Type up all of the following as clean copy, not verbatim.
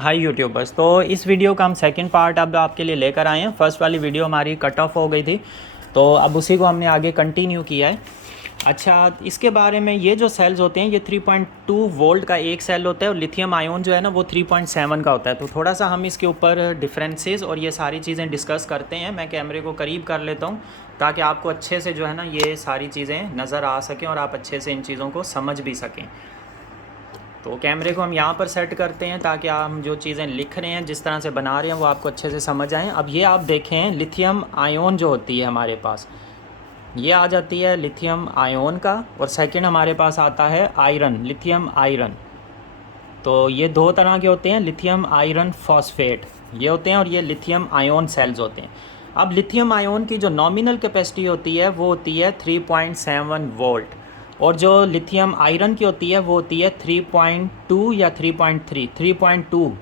हाय YouTubers. तो इस video का हम सेकंड पार्ट अब आपके लिए लेकर आए हैं। फर्स्ट वाली वीडियो हमारी कट ऑफ हो गई थी, तो अब उसी को हमने आगे कंटिन्यू किया है। अच्छा, इसके बारे में ये जो सेल्स होते हैं ये 3.2 वोल्ट का एक सेल होता है और लिथियम आयोन जो है ना वो 3.7 का होता है। तो थोड़ा सा हम इसके ऊपर डिफरेंसेस और ये सारी चीज़ें डिस्कस करते हैं। मैं कैमरे को करीब कर लेता हूँ ताकि आपको अच्छे से जो है ना ये सारी चीज़ें नज़र आ सकें और आप अच्छे से इन चीज़ों को समझ भी सकें। तो कैमरे को हम यहाँ पर सेट करते हैं ताकि हम जो चीज़ें लिख रहे हैं, जिस तरह से बना रहे हैं, वो आपको अच्छे से समझ आएँ। अब ये आप देखें, लिथियम आयोन जो होती है हमारे पास, ये आ जाती है लिथियम आयोन का, और सेकंड हमारे पास आता है आयरन, लिथियम आयरन। तो ये दो तरह के होते हैं, लिथियम आयरन फॉस्फेट ये होते हैं, और ये लिथियम आयोन सेल्स होते हैं। अब लिथियम आयोन की जो नॉमिनल कैपेसिटी होती है वो होती है 3.7 वोल्ट, और जो लिथियम आयरन की होती है वो होती है 3.2 या 3.3, 3.2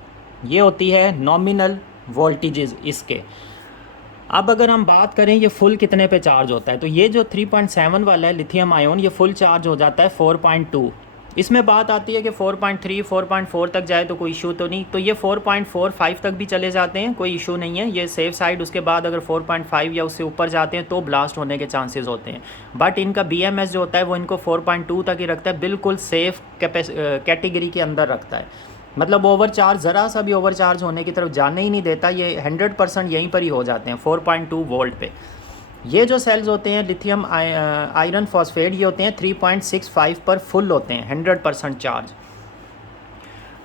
ये होती है नॉमिनल वोल्टेजेस इसके। अब अगर हम बात करें ये फुल कितने पे चार्ज होता है, तो ये जो 3.7 वाला है लिथियम आयोन, ये फुल चार्ज हो जाता है 4.2। इसमें बात आती है कि 4.3 4.4 तक जाए तो कोई इशू तो नहीं, तो ये 4.45 तक भी चले जाते हैं, कोई इशू नहीं है, ये सेफ साइड। उसके बाद अगर 4.5 या उससे ऊपर जाते हैं तो ब्लास्ट होने के चांसेस होते हैं। बट इनका BMS जो होता है वो इनको 4.2 तक ही रखता है, बिल्कुल सेफ कैटेगरी के अंदर रखता है। मतलब ओवर चार्ज, ज़रा सा भी ओवर चार्ज होने की तरफ जाने ही नहीं देता, ये 100% यहीं पर ही हो जाते हैं 4.2 वोल्ट पे। ये जो सेल्स होते हैं लिथियम आयरन फॉस्फेट, ये होते हैं 3.65 पर फुल होते हैं, 100% चार्ज।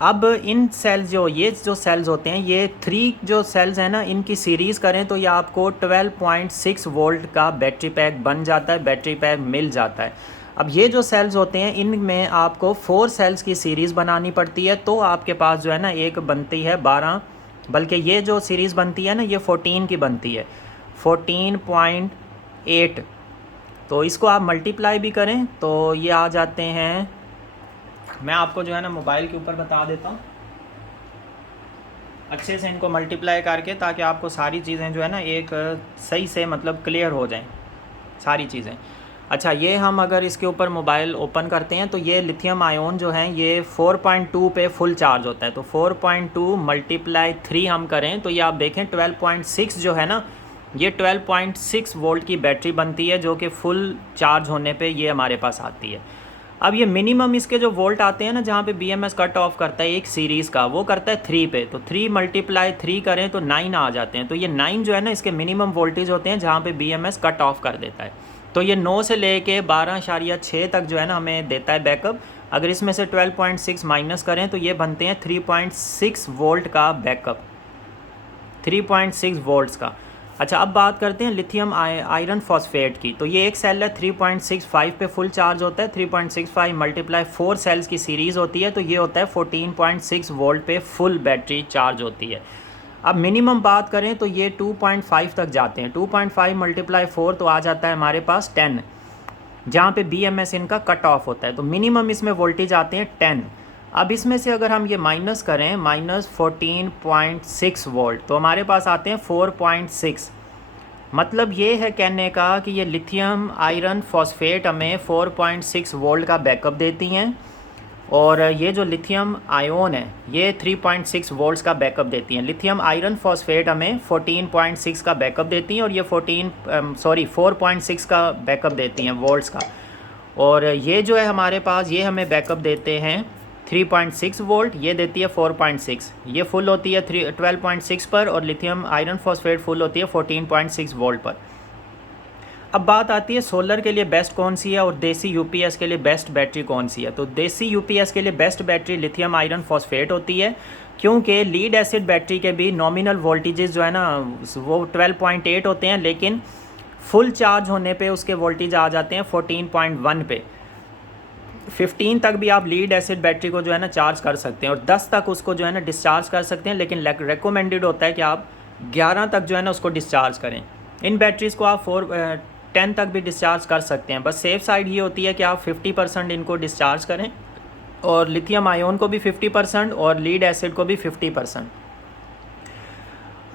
अब इन सेल्स ये जो सेल्स होते हैं, ये 3 जो सेल्स हैं ना, इनकी सीरीज़ करें तो ये आपको 12.6 वोल्ट का बैटरी पैक बन जाता है, बैटरी पैक मिल जाता है। अब ये जो सेल्स होते हैं इनमें आपको 4 सेल्स की सीरीज़ बनानी पड़ती है, तो आपके पास जो है ना एक बनती है 12, बल्कि ये जो सीरीज़ बनती है ना ये 14 की बनती है, 14.8। तो इसको आप मल्टीप्लाई भी करें तो ये आ जाते हैं, मैं आपको जो है ना मोबाइल के ऊपर बता देता हूँ अच्छे से इनको मल्टीप्लाई करके, ताकि आपको सारी चीज़ें जो है ना एक सही से मतलब क्लियर हो जाएं सारी चीज़ें। अच्छा, ये हम अगर इसके ऊपर मोबाइल ओपन करते हैं तो ये लिथियम आयोन जो हैं ये 4.2 पे फुल चार्ज होता है, तो 4.2 मल्टीप्लाई 3 हम करें तो ये आप देखें 12.6 जो है ना, ये 12.6 वोल्ट की बैटरी बनती है, जो कि फुल चार्ज होने पे ये हमारे पास आती है। अब ये मिनिमम इसके जो वोल्ट आते हैं ना, जहाँ पे BMS कट ऑफ करता है एक सीरीज़ का, वो करता है 3 पे, तो 3 मल्टीप्लाई 3 करें तो 9 आ जाते हैं। तो ये 9 जो है ना इसके मिनिमम वोल्टेज होते हैं जहाँ पे BMS कट ऑफ कर देता है। तो ये 9 से लेके 12.6 तक जो है ना हमें देता है बैकअप। अगर इसमें से 12.6 माइनस करें तो ये बनते हैं 3.6 वोल्ट का बैकअप, 3.6 वोल्ट्स का। अच्छा, अब बात करते हैं लिथियम आयरन फॉस्फेट की। तो ये एक सेल है 3.65 पे फुल चार्ज होता है, 3.65 मल्टीप्लाई 4 सेल्स की सीरीज़ होती है, तो ये होता है 14.6 वोल्ट पे फुल बैटरी चार्ज होती है। अब मिनिमम बात करें तो ये 2.5 तक जाते हैं, 2.5 मल्टीप्लाई 4 तो आ जाता है हमारे पास 10, जहाँ पे BMS इनका कट ऑफ होता है। तो मिनिमम इसमें वोल्टेज आते हैं 10। अब इसमें से अगर हम ये माइनस करें, माइनस 14.6 वोल्ट, तो हमारे पास आते हैं 4.6। मतलब ये है कहने का कि ये लिथियम आयरन फॉस्फेट हमें 4.6 वोल्ट का बैकअप देती हैं, और ये जो लिथियम आयोन है ये 3.6 वोल्ट्स का बैकअप देती हैं। लिथियम आयरन फॉस्फेट हमें 14.6 का बैकअप देती हैं, और ये 4.6 का बैकअप देती हैं वोल्ट्स का। और ये जो है हमारे पास, ये हमें बैकअप देते हैं 3.6 वोल्ट, ये देती है 4.6, ये फुल होती है 12.6 पर, और लिथियम आयरन फॉस्फेट फुल होती है 14.6 वोल्ट पर। अब बात आती है सोलर के लिए बेस्ट कौन सी है और देसी UPS के लिए बेस्ट बैटरी कौन सी है। तो देसी UPS के लिए best battery lithium iron phosphate होती है, क्योंकि लीड एसिड बैटरी के भी नॉमिनल वोल्टेजेस जो है ना वो 12.8 होते हैं, लेकिन फुल चार्ज होने पे उसके वोल्टेज आ जाते हैं 14.1 पे। 15 तक भी आप लीड एसिड बैटरी को जो है ना चार्ज कर सकते हैं, और 10 तक उसको जो है ना डिस्चार्ज कर सकते हैं, लेकिन रेकमेंडेड होता है कि आप 11 तक जो है ना उसको डिस्चार्ज करें। इन बैटरीज़ को आप 10 तक भी डिस्चार्ज कर सकते हैं, बस सेफ साइड ये होती है कि आप 50% इनको डिस्चार्ज करें, और लिथियम आयोन को भी 50% और लीड एसिड को भी 50%।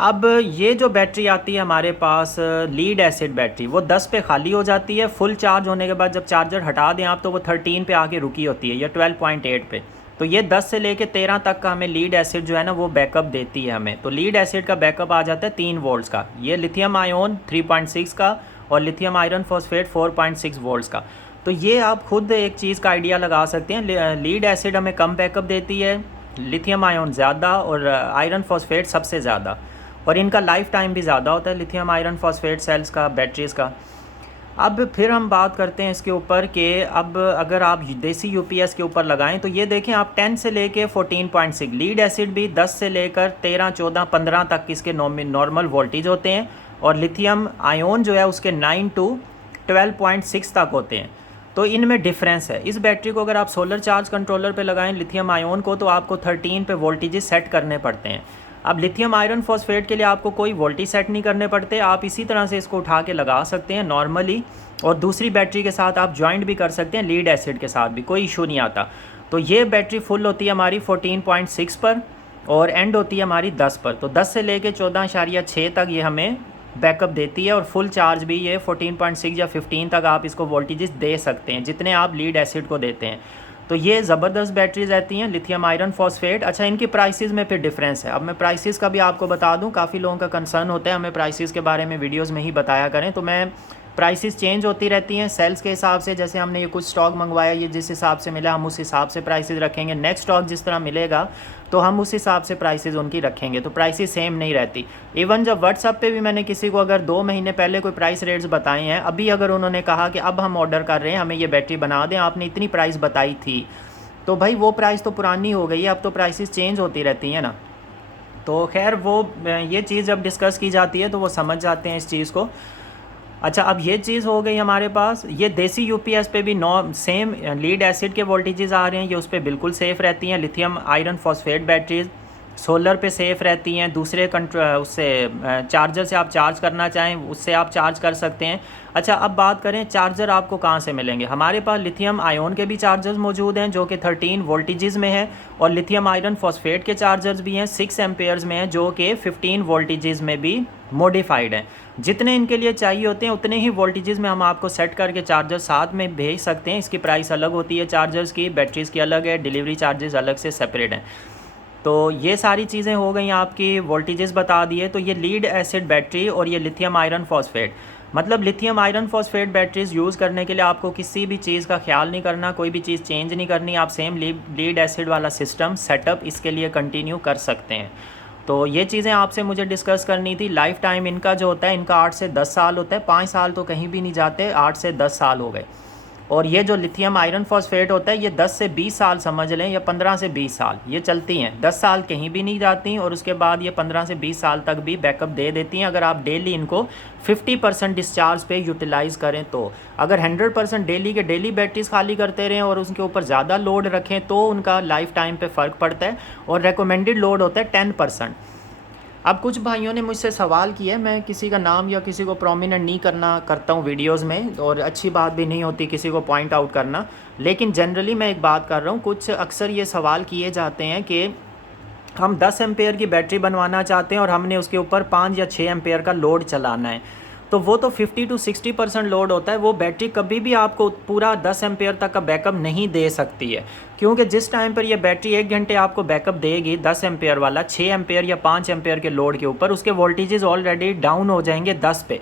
अब ये जो बैटरी आती है हमारे पास लीड एसिड बैटरी, वो 10 पे खाली हो जाती है। फुल चार्ज होने के बाद जब चार्जर हटा दें आप तो वो 13 पे आके रुकी होती है या 12.8 पे। तो ये 10 से लेके 13 तक का हमें लीड एसिड जो है ना वो बैकअप देती है हमें। तो लीड एसिड का बैकअप आ जाता है 3 वोल्ट्स का, ये लिथियम आयोन 3.6 का और लिथियम आयरन फॉस्फेट 4.6 वोल्ट्स का। तो ये आप खुद एक चीज़ का आइडिया लगा सकते हैं, लीड एसिड हमें कम बैकअप देती है, लिथियम आयोन ज़्यादा और आयरन फॉस्फेट सबसे ज़्यादा, और इनका लाइफ टाइम भी ज़्यादा होता है लिथियम आयरन फॉस्फेट सेल्स का, बैटरीज़ का। अब फिर हम बात करते हैं इसके ऊपर कि अब अगर आप देसी यूपीएस के ऊपर लगाएं तो ये देखें आप 10 से लेके 14.6, लीड एसिड भी 10 से लेकर 13, 14, 15 तक इसके नॉर्मल वोल्टेज होते हैं, और लिथियम आयोन जो है उसके 9 to 12.6 तक होते हैं। तो इनमें डिफरेंस है। इस बैटरी को अगर आप सोलर चार्ज कंट्रोलर पे लगाएं लिथियम आयोन को, तो आपको 13 पे वोल्टेजेस सेट करने पड़ते हैं। अब लिथियम आयरन फॉस्फेट के लिए आपको कोई वोल्टेज सेट नहीं करने पड़ते, आप इसी तरह से इसको उठा के लगा सकते हैं नॉर्मली, और दूसरी बैटरी के साथ आप जॉइंट भी कर सकते हैं, लीड एसिड के साथ भी कोई इशू नहीं आता। तो ये बैटरी फुल होती है हमारी 14.6 पर और एंड होती है हमारी 10 पर। तो 10 से लेके 14.6 तक ये हमें बैकअप देती है, और फुल चार्ज भी ये 14.6 या 15 तक आप इसको वोल्टेजेस दे सकते हैं जितने आप लीड एसिड को देते हैं। तो ये ज़बरदस्त बैटरीज रहती हैं लिथियम आयरन फॉस्फेट। अच्छा, इनकी प्राइसेस में फिर डिफरेंस है। अब मैं प्राइसेस का भी आपको बता दूं, काफ़ी लोगों का कंसर्न होता है हमें प्राइसेस के बारे में वीडियोस में ही बताया करें, तो मैं प्राइसेस चेंज होती रहती हैं सेल्स के हिसाब से। जैसे हमने ये कुछ स्टॉक मंगवाया, ये जिस हिसाब से मिला हम उस हिसाब से प्राइसेस रखेंगे, नेक्स्ट स्टॉक जिस तरह मिलेगा तो हम उस हिसाब से प्राइसेस उनकी रखेंगे, तो प्राइसेस सेम नहीं रहती। इवन जब व्हाट्सअप पे भी मैंने किसी को अगर 2 महीने पहले कोई प्राइस रेट्स बताए हैं, अभी अगर उन्होंने कहा कि अब हम ऑर्डर कर रहे हैं हमें ये बैटरी बना दें, आपने इतनी प्राइस बताई थी, तो भाई वो प्राइस तो पुरानी हो गई है, अब तो प्राइसेस चेंज होती रहती हैं ना। तो खैर वो ये चीज़ जब डिस्कस की जाती है तो वो समझ जाते हैं इस चीज़ को। अच्छा, अब ये चीज़ हो गई हमारे पास। ये देसी यूपीएस पे भी सेम लीड एसिड के वोल्टेजेस आ रहे हैं, ये उस पर बिल्कुल सेफ़ रहती हैं। Lithium iron phosphate batteries solar पे सेफ़ रहती हैं, दूसरे उससे चार्जर से आप चार्ज करना चाहें उससे आप चार्ज कर सकते हैं। अच्छा, अब बात करें चार्जर आपको कहाँ से मिलेंगे। हमारे पास लिथियम आयोन के भी चार्जर्स मौजूद हैं जो कि 13 वोल्टेजेस में है, और लिथियम आयरन फॉस्फेट के चार्जर्स भी हैं 6 एम्पेयर्स में हैं जो कि 15 वोल्टेजेस में भी मॉडिफाइड हैं। जितने इनके लिए चाहिए होते हैं उतने ही वोल्टेजेस में हम आपको सेट करके चार्जर साथ में भेज सकते हैं। इसकी प्राइस अलग होती है चार्जर्स की, बैटरीज़ की अलग है, डिलीवरी चार्जेस अलग से सेपरेट हैं। तो ये सारी चीज़ें हो गई आपकी, वोल्टेजेस बता दिए। तो ये लीड एसिड बैटरी और ये लिथियम आयरन फॉस्फेट, मतलब lithium iron phosphate batteries use करने के लिए आपको किसी भी चीज़ का ख्याल नहीं करना, कोई भी चीज़ चेंज नहीं करनी, आप सेम लीड एसिड वाला सिस्टम सेटअप इसके लिए कंटिन्यू कर सकते हैं। तो ये चीज़ें आपसे मुझे डिस्कस करनी थी। लाइफ टाइम इनका जो होता है, इनका 8 से 10 साल होता है, 5 साल तो कहीं भी नहीं जाते, 8 से 10 साल हो गए। और ये जो लिथियम आयरन फॉस्फेट होता है ये 10 से 20 साल समझ लें, या 15 से 20 साल ये चलती हैं, 10 साल कहीं भी नहीं जाती, और उसके बाद ये 15 से 20 साल तक भी बैकअप दे देती हैं अगर आप डेली इनको 50% डिस्चार्ज पे यूटिलाइज़ करें। तो अगर 100% डेली के डेली बैटरीज खाली करते रहें और उसके ऊपर ज़्यादा लोड रखें तो उनका लाइफ टाइम पे फ़र्क पड़ता है, और रिकमेंडेड लोड होता है 10%। अब कुछ भाइयों ने मुझसे सवाल किया है, मैं किसी का नाम या किसी को प्रोमिनेंट नहीं करता हूँ वीडियोस में, और अच्छी बात भी नहीं होती किसी को पॉइंट आउट करना, लेकिन जनरली मैं एक बात कर रहा हूँ। कुछ अक्सर ये सवाल किए जाते हैं कि हम 10 एम्पेयर की बैटरी बनवाना चाहते हैं और हमने उसके ऊपर 5 या 6 एम्पेयर का लोड चलाना है, तो वो तो 50 to 60% लोड होता है। वो बैटरी कभी भी आपको पूरा 10 एम्पेयर तक का बैकअप नहीं दे सकती है, क्योंकि जिस टाइम पर ये बैटरी 1 घंटे आपको बैकअप देगी 10 एम्पेयर वाला 6 एम्पेयर या 5 एम्पेयर के लोड के ऊपर, उसके वोल्टेजेस ऑलरेडी डाउन हो जाएंगे 10 पे।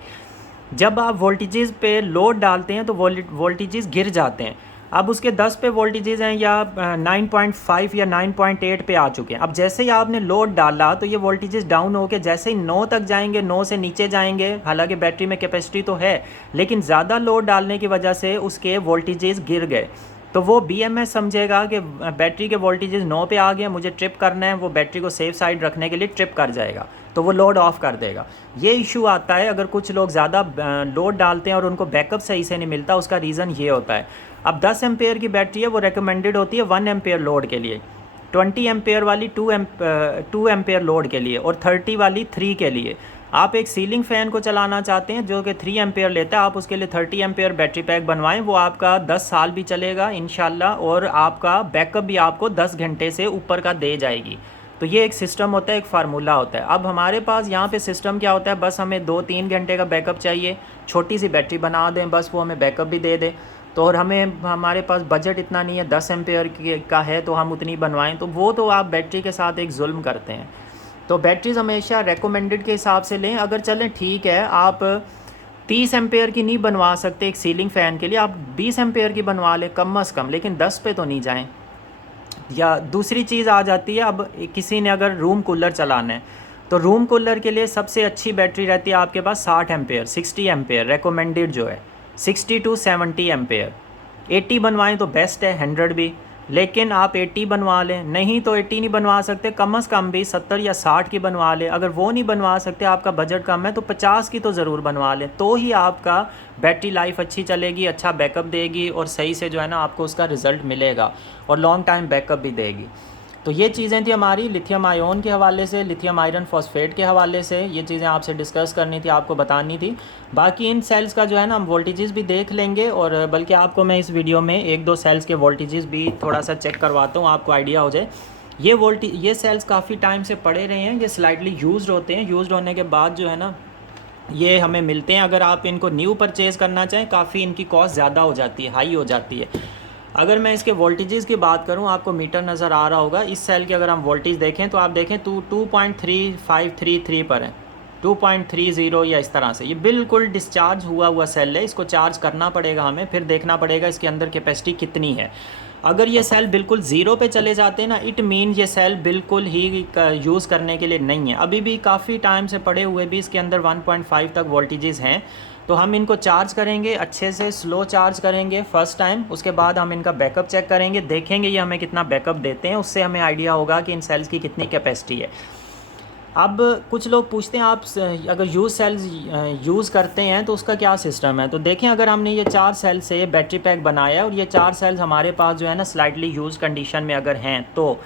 जब आप वोल्टेजेस पे लोड डालते हैं तो वोल्टेजेस गिर जाते हैं। अब उसके 10 पे वोल्टेजेस हैं या 9.5 या 9.8 पे आ चुके हैं। अब जैसे ही आपने लोड डाला तो ये वोल्टेजेस डाउन होकर जैसे ही 9 तक जाएंगे, 9 से नीचे जाएंगे। हालांकि बैटरी में कैपेसिटी तो है, लेकिन ज़्यादा लोड डालने की वजह से उसके वोल्टेजेस गिर गए, तो वो BMS समझेगा कि बैटरी के वोल्टेजेस 9 पे आ गए, मुझे ट्रिप करना है, वो बैटरी को सेफ साइड रखने के लिए ट्रिप कर जाएगा, तो वो लोड ऑफ कर देगा। ये इशू आता है अगर कुछ लोग ज़्यादा लोड डालते हैं और उनको बैकअप सही से नहीं मिलता, उसका रीज़न ये होता है। अब 10 एम्पेयर की बैटरी है वो रिकमेंडेड होती है 1 एम्पेयर लोड के लिए, 20 एम्पेयर वाली 2 एम्पेयर लोड के लिए, और 30 वाली 3 के लिए। आप एक सीलिंग फ़ैन को चलाना चाहते हैं जो कि 3 एम्पेयर लेता है, आप उसके लिए 30 एम्पेयर बैटरी पैक बनवाएं, वो आपका 10 साल भी चलेगा इंशाल्लाह, और आपका बैकअप भी आपको 10 घंटे से ऊपर का दे जाएगी। तो ये एक सिस्टम होता है, एक फार्मूला होता है। अब हमारे पास यहाँ पे सिस्टम क्या होता है, बस हमें 2-3 घंटे का बैकअप चाहिए, छोटी सी बैटरी बना दें बस, वो हमें बैकअप भी दे दे। तो और हमारे पास बजट इतना नहीं है, 10 एम्पेयर का है तो हम उतनी बनवाएं, तो वो तो आप बैटरी के साथ एक जुल्म करते हैं। तो बैटरीज हमेशा रेकमेंडेड के हिसाब से लें। अगर चलें ठीक है, आप 30 एम्पेयर की नहीं बनवा सकते एक सीलिंग फ़ैन के लिए, आप 20 एम्पेयर की बनवा लें कम अज़ कम, लेकिन 10 पे तो नहीं जाएं। या दूसरी चीज़ आ जाती है, अब किसी ने अगर रूम कूलर चलाना है तो रूम कूलर के लिए सबसे अच्छी बैटरी रहती है आपके पास 60 एम्पेयर, 60 एम्पेयर रेकमेंडेड जो है, 60 टू 70 एम्पेयर। 80 बनवाएं तो बेस्ट है, 100 भी, लेकिन आप 80 बनवा लें, नहीं तो 80 नहीं बनवा सकते, कम से कम भी 70 या 60 की बनवा लें। अगर वो नहीं बनवा सकते, आपका बजट कम है, तो 50 की तो ज़रूर बनवा लें, तो ही आपका बैटरी लाइफ अच्छी चलेगी, अच्छा बैकअप देगी और सही से जो है ना आपको उसका रिज़ल्ट मिलेगा और लॉन्ग टाइम बैकअप भी देगी। तो ये चीज़ें थी हमारी लिथियम आयोन के हवाले से, लिथियम आयरन फॉस्फेट के हवाले से, ये चीज़ें आपसे डिस्कस करनी थी, आपको बतानी थी। बाकी इन सेल्स का जो है ना हम वोल्टेजेस भी देख लेंगे, और बल्कि आपको मैं इस वीडियो में 1-2 सेल्स के वोल्टेजेस भी थोड़ा सा चेक करवाता हूँ, आपको आइडिया हो जाए। ये सेल्स काफ़ी टाइम से पड़े रहे हैं, ये स्लाइटली यूज्ड होते हैं, यूज्ड होने के बाद जो है ना ये हमें मिलते हैं। अगर आप इनको न्यू परचेज़ करना चाहें, काफ़ी इनकी कॉस्ट ज़्यादा हो जाती है, हाई हो जाती है। अगर मैं इसके वोल्टेजेस की बात करूं, आपको मीटर नज़र आ रहा होगा, इस सेल के अगर हम वोल्टेज देखें तो आप देखें 2.3533 पर है, 2.30 या इस तरह से। ये बिल्कुल डिस्चार्ज हुआ सेल है, इसको चार्ज करना पड़ेगा हमें, फिर देखना पड़ेगा इसके अंदर कैपेसिटी कितनी है। अगर ये सेल बिल्कुल ज़ीरो पे चले जाते हैं ना, इट मीन ये सेल बिल्कुल ही यूज़ करने के लिए नहीं है। अभी भी काफ़ी टाइम से पड़े हुए भी इसके अंदर 1.5 तक वोल्टेजेस हैं। तो हम इनको चार्ज करेंगे अच्छे से, स्लो चार्ज करेंगे फ़र्स्ट टाइम, उसके बाद हम इनका बैकअप चेक करेंगे, देखेंगे ये हमें कितना बैकअप देते हैं, उससे हमें आइडिया होगा कि इन सेल्स की कितनी कैपेसिटी है। अब कुछ लोग पूछते हैं आप अगर यूज़ सेल्स यूज़ करते हैं तो उसका क्या सिस्टम है। तो देखें, अगर हमने ये 4 सेल से बैटरी पैक बनाया है और ये 4 सेल्स हमारे पास जो है ना स्लाइटली यूज़ कंडीशन में अगर हैं, तो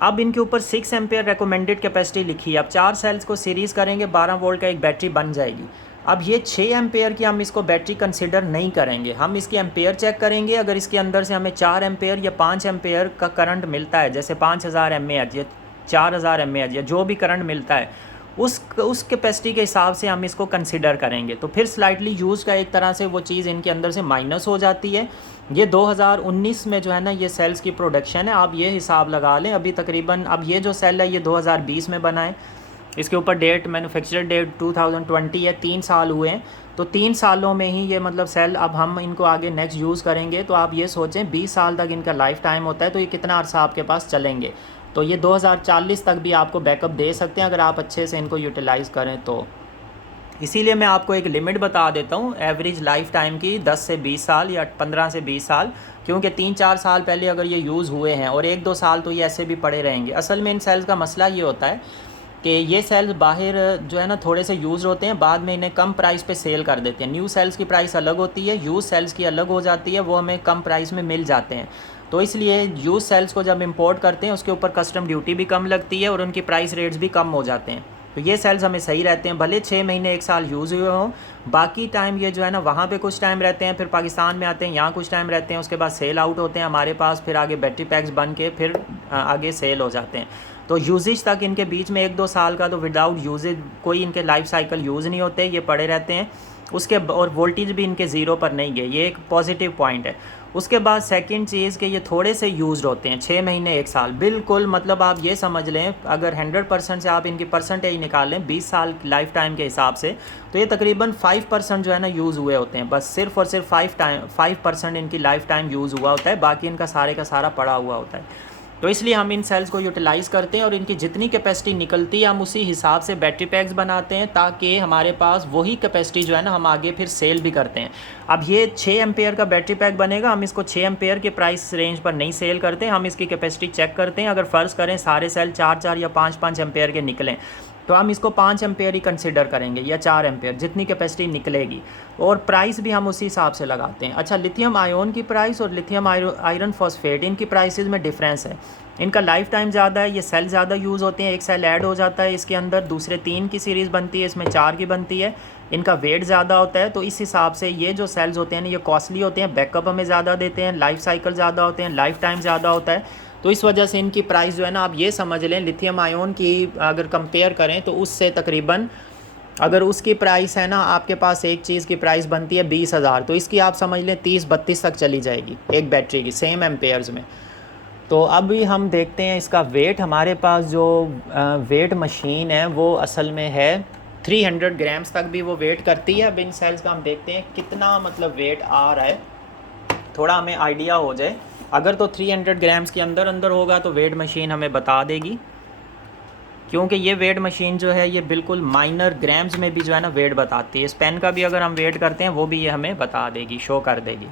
अब इनके ऊपर 6 एम्पेयर रिकमेंडेड कैपेसिटी लिखी है। अब 4 सेल्स को सीरीज़ करेंगे, 12 वोल्ट का एक बैटरी बन जाएगी। अब ये 6 एम्पेयर की हम इसको बैटरी कंसिडर नहीं करेंगे, हम इसकी एम्पेयर चेक करेंगे। अगर इसके अंदर से हमें 4 एम्पेयर या 5 एम्पेयर का करंट मिलता है, जैसे 5000 mAh या 4000 mAh या जो भी करंट मिलता है, उस कैपेसिटी के हिसाब से हम इसको कंसिडर करेंगे। तो फिर स्लाइटली यूज़ का एक तरह से वो चीज़ इनके अंदर से माइनस हो जाती है। ये 2019 में जो है ना ये सेल्स की प्रोडक्शन है, आप ये हिसाब लगा लें। अभी तकरीबन अब ये जो सेल है ये 2020 में बना है, इसके ऊपर डेट मैन्युफैक्चर डेट 2020 है, 3 साल हुए हैं। तो 3 सालों में ही ये मतलब सेल, अब हम इनको आगे नेक्स्ट यूज़ करेंगे तो आप ये सोचें 20 साल तक इनका लाइफ टाइम होता है, तो ये कितना अर्सा आपके पास चलेंगे। तो ये 2040 तक भी आपको बैकअप दे सकते हैं अगर आप अच्छे से इनको यूटिलाइज़ करें तो। इसीलिए मैं आपको एक लिमिट बता देता हूँ एवरेज लाइफ टाइम की, 10 से 20 साल या 15 से 20 साल, क्योंकि 3-4 साल पहले अगर ये यूज़ हुए हैं और 1-2 साल तो ये ऐसे भी पड़े रहेंगे। असल में इन सेल्स का मसला ये होता है कि ये सेल्स बाहर जो है ना थोड़े से यूज़ होते हैं, बाद में इन्हें कम प्राइस पे सेल कर देते हैं। न्यू सेल्स की प्राइस अलग होती है, यूज़ सेल्स की अलग हो जाती है, वो हमें कम प्राइस में मिल जाते हैं। तो इसलिए यूज़ सेल्स को जब इंपोर्ट करते हैं उसके ऊपर कस्टम ड्यूटी भी कम लगती है और उनकी प्राइस रेट्स भी कम हो जाते हैं। तो ये सेल्स हमें सही रहते हैं, भले 6 महीने 1 साल यूज़ हुए हों, बाकी टाइम ये जो है ना वहाँ पे कुछ टाइम रहते हैं, फिर पाकिस्तान में आते हैं, यहाँ कुछ टाइम रहते हैं, उसके बाद सेल आउट होते हैं हमारे पास, फिर आगे बैटरी पैक्स बन के फिर आगे सेल हो जाते हैं। तो यूजेज तक इनके बीच में 1-2 साल का तो विदाउट यूजेज कोई इनके लाइफ साइकिल यूज़ नहीं होते, ये पड़े रहते हैं उसके, और वोल्टेज भी इनके ज़ीरो पर नहीं गए, ये एक पॉजिटिव पॉइंट है। उसके बाद सेकंड चीज़ कि ये थोड़े से यूज्ड होते हैं, 6 महीने 1 साल, बिल्कुल मतलब आप ये समझ लें अगर 100% से आप इनकी परसेंटेज निकालें 20 साल लाइफ टाइम के हिसाब से, तो ये तकरीबन 5% जो है ना यूज़ हुए होते हैं, बस सिर्फ और सिर्फ 5% इनकी लाइफ टाइम यूज़ हुआ होता है, बाकी इनका सारे का सारा पड़ा हुआ होता है। तो इसलिए हम इन सेल्स को यूटिलाइज़ करते हैं और इनकी जितनी कैपेसिटी निकलती है हम उसी हिसाब से बैटरी पैक्स बनाते हैं, ताकि हमारे पास वही कैपेसिटी जो है ना हम आगे फिर सेल भी करते हैं। अब ये 6 एम्पेयर का बैटरी पैक बनेगा, हम इसको 6 एम्पेयर के प्राइस रेंज पर नहीं सेल करते, हम इसकी कैपेसिटी चेक करते हैं। अगर फ़र्ज़ करें सारे सेल 4-4 या 5-5 एम्पेयर के निकलें तो हम इसको 5 एम्पेयर ही कंसिडर करेंगे या 4 एम्पेयर, जितनी कैपेसिटी निकलेगी, और प्राइस भी हम उसी हिसाब से लगाते हैं। अच्छा, लिथियम आयोन की प्राइस और लिथियम आयरन फॉस्फेट, इनकी प्राइसेस में डिफरेंस है। इनका लाइफ टाइम ज़्यादा है, ये सेल ज़्यादा यूज़ होते हैं, एक सेल ऐड हो जाता है इसके अंदर, दूसरे 3 की सीरीज़ बनती है, इसमें 4 की बनती है, इनका वेट ज़्यादा होता है। तो इस हिसाब से ये जो सेल्स होते हैं ना ये कॉस्टली होते हैं, बैकअप हमें ज़्यादा देते हैं, लाइफ साइकिल ज़्यादा होते हैं, लाइफ टाइम ज़्यादा होता है। तो इस वजह से इनकी प्राइस जो है ना आप ये समझ लें लिथियम आयोन की अगर कंपेयर करें तो उससे तकरीबन अगर उसकी प्राइस है ना, आपके पास एक चीज़ की प्राइस बनती है 20,000, तो इसकी आप समझ लें 30-32 तक चली जाएगी एक बैटरी की, सेम एम्पेयर्स में। तो अभी हम देखते हैं इसका वेट। हमारे पास जो वेट मशीन है वो असल में है 300 ग्राम्स तक भी वो वेट करती है। अब इन सेल्स का हम देखते हैं कितना मतलब वेट आ रहा है, थोड़ा हमें आइडिया हो जाए। अगर तो 300 ग्राम्स के अंदर अंदर होगा तो वेट मशीन हमें बता देगी, क्योंकि ये वेट मशीन जो है ये बिल्कुल माइनर ग्राम्स में भी जो है ना वेट बताती है। इस पेन का भी अगर हम वेट करते हैं वो भी ये हमें बता देगी, शो कर देगी।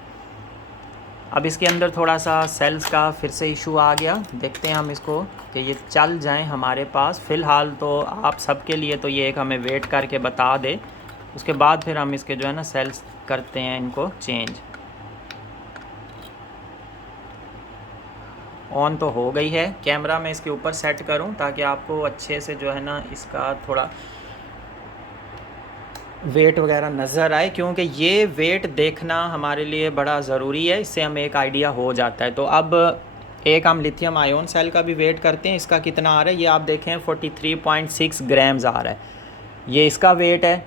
अब इसके अंदर थोड़ा सा सेल्स का फिर से इशू आ गया, देखते हैं हम इसको कि ये चल जाएं हमारे पास। फ़िलहाल तो आप सबके लिए तो ये एक हमें वेट करके बता दे, उसके बाद फिर हम इसके जो है ना सेल्स करते हैं इनको चेंज। ऑन तो हो गई है। कैमरा मैं इसके ऊपर सेट करूं ताकि आपको अच्छे से जो है ना इसका थोड़ा वेट वगैरह नज़र आए, क्योंकि ये वेट देखना हमारे लिए बड़ा ज़रूरी है, इससे हमें एक आइडिया हो जाता है। तो अब एक हम लिथियम आयोन सेल का भी वेट करते हैं, इसका कितना आ रहा है ये आप देखें 43.6 ग्राम्स आ रहा है, ये इसका वेट है।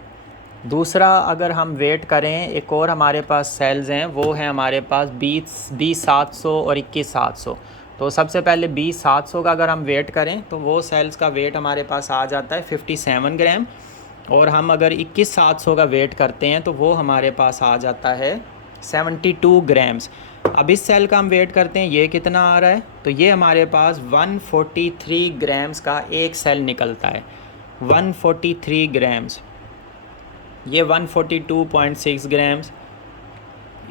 दूसरा अगर हम वेट करें, एक और हमारे पास सेल्स हैं, वो हैं हमारे पास 20-700 और 21-700। तो सबसे पहले 20-700 का अगर हम वेट करें तो वो सेल्स का वेट हमारे पास आ जाता है 57 ग्राम, और हम अगर 21-700 का वेट करते हैं तो वो हमारे पास आ जाता है 72 ग्राम्स। अब इस सेल का हम वेट करते हैं, ये कितना आ रहा है, तो ये हमारे पास 143 ग्राम्स का एक सेल निकलता है, 143 ग्राम्स। ये 142.6 ग्राम्स।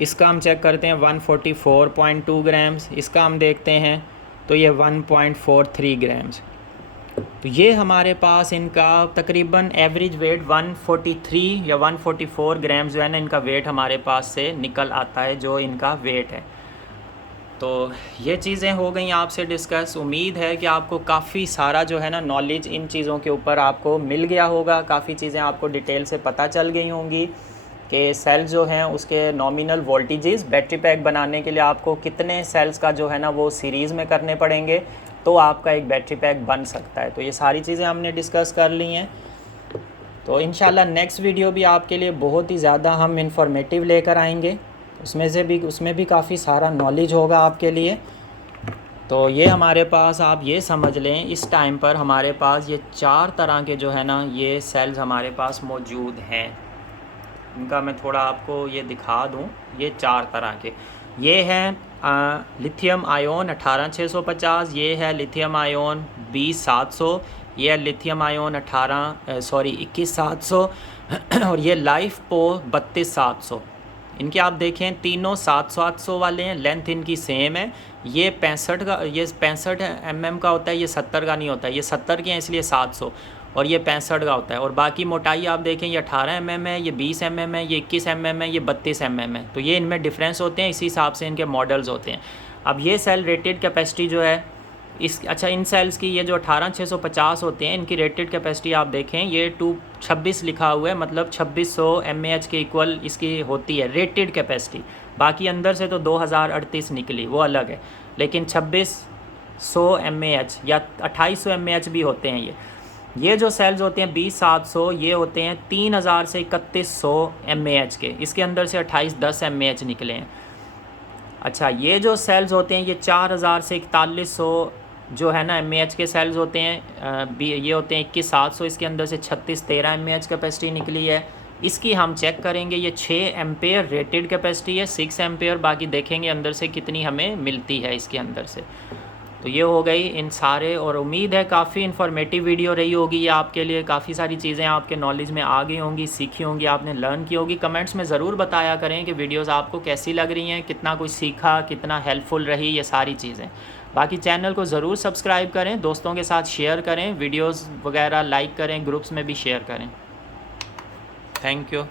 इसका हम चेक करते हैं 144.2 ग्राम्स। इसका हम देखते हैं तो ये 1.43 ग्राम्स। तो ये हमारे पास इनका तकरीबन एवरेज वेट 143 या 144 ग्राम्स जो है ना इनका वेट हमारे पास से निकल आता है, जो इनका वेट है। तो ये चीज़ें हो गई आपसे डिस्कस। उम्मीद है कि आपको काफ़ी सारा जो है ना नॉलेज इन चीज़ों के ऊपर आपको मिल गया होगा, काफ़ी चीज़ें आपको डिटेल से पता चल गई होंगी कि सेल्स जो हैं उसके नॉमिनल वोल्टेजेस बैटरी पैक बनाने के लिए आपको कितने सेल्स का जो है ना वो सीरीज़ में करने पड़ेंगे तो आपका एक बैटरी पैक बन सकता है। तो ये सारी चीज़ें हमने डिस्कस कर ली हैं। तो इंशाल्लाह नेक्स्ट वीडियो भी आपके लिए बहुत ही ज़्यादा हम इंफॉर्मेटिव लेकर आएंगे, उसमें भी काफ़ी सारा नॉलेज होगा आपके लिए। तो ये हमारे पास आप ये समझ लें इस टाइम पर हमारे पास ये 4 तरह के जो है ना ये सेल्स हमारे पास मौजूद हैं। इनका मैं थोड़ा आपको ये दिखा दूं, ये 4 तरह के ये हैं लिथियम आयोन 18650, ये है लिथियम आयोन 20700, ये है लिथियम आयोन 21700 और ये लाइफ पो 32700। इनके आप देखें तीनों 700 वाले हैं, लेंथ इनकी सेम है। ये 65 mm का होता है, ये 70 का नहीं होता है, ये 70 के हैं इसलिए 700, और ये 65 का होता है। और बाकी मोटाई आप देखें ये 18 mm है, ये 20 mm है, ये 21 mm है, ये 32 mm है। तो ये इनमें डिफरेंस होते हैं, इसी हिसाब से इनके मॉडल्स होते हैं। अब ये सेल रेटेड कैपेसिटी जो है इन सेल्स की ये जो 18650 होते हैं इनकी रेटेड कैपेसिटी आप देखें ये 226 लिखा हुआ है, मतलब 2600 mAh के इक्वल इसकी होती है रेटेड कैपेसिटी। बाकी अंदर से तो 2038 निकली, वो अलग है, लेकिन 2600 mAh या 2800 mAh भी होते हैं। ये जो सेल्स होते हैं 20700 ये होते हैं 3000 से 3100 mAh के, इसके अंदर से 2810 mAh निकले हैं। अच्छा, ये जो सेल्स होते हैं ये 4000 से 4100 जो है ना mAh के सेल्स होते हैं, ये होते हैं 21700, इसके अंदर से 3613 mAh कैपेसिटी निकली है। इसकी हम चेक करेंगे, ये 6 एम्पेयर रेटेड कैपेसिटी है, 6 एम्पेयर, बाकी देखेंगे अंदर से कितनी हमें मिलती है इसके अंदर से। तो ये हो गई इन सारे, और उम्मीद है काफ़ी इन्फॉर्मेटिव वीडियो रही होगी ये आपके लिए, काफ़ी सारी चीज़ें आपके नॉलेज में आ गई होंगी, सीखी होंगी, आपने लर्न की होगी। कमेंट्स में ज़रूर बताया करें कि वीडियोस आपको कैसी लग रही हैं, कितना कुछ सीखा, कितना हेल्पफुल रही ये सारी चीज़ें। बाकी चैनल को ज़रूर सब्सक्राइब करें, दोस्तों के साथ शेयर करें, वीडियोज़ वगैरह लाइक करें, ग्रुप्स में भी शेयर करें। Thank you.